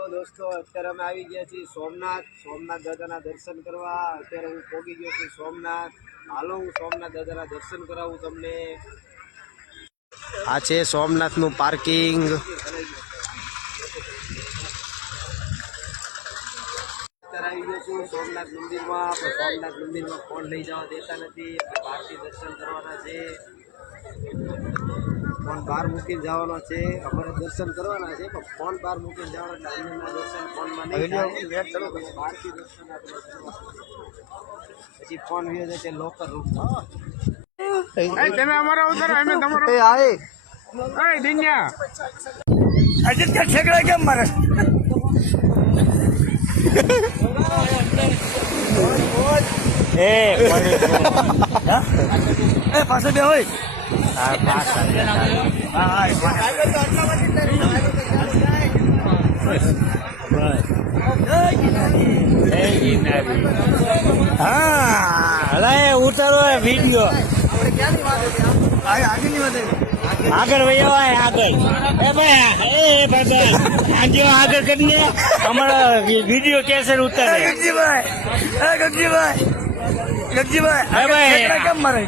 Hello દોસ્તો, અત્યારે અમે આવી ગયા છીએ સોમનાથ દાદાના દર્શન કરવા। અત્યારે હું પહોંચી ગયો છું સોમનાથ। હાલો હું સોમનાથ દાદાના દર્શન કરાવું તમને। આ છે સોમનાથનું પાર્કિંગ। અત્યારે આવી ગયો છું સોમનાથ મંદિરમાં, પણ સોમનાથ મંદિરમાં ફોન લઈ જવા દેતા નથી। બહારથી દર્શન કરવાના છે, ફોન બહાર મૂકીને જવાનો છે। અમારે દર્શન કરવાના છે પણ ફોન બહાર મૂકીને જવાનો, એટલે અન્યના દર્શન ફોનમાં નહીં થાય। બહારથી દર્શન આપણે પછી ફોન વ્યો છે લોકર રૂમમાં। તમે અમારા ઉતરો, અમે તમારો દિન્યા અજીત का ठेकड़ा કેમ મારે પાસે બે હોય હા ઉતારો વિડીયો આગળ વયો આગળ એ ભાઈ એ ભાઈ આજો આગળ કરીને અમારા વિડીયો કેસર ઉતારે ગગજીભાઈ કેમ મારે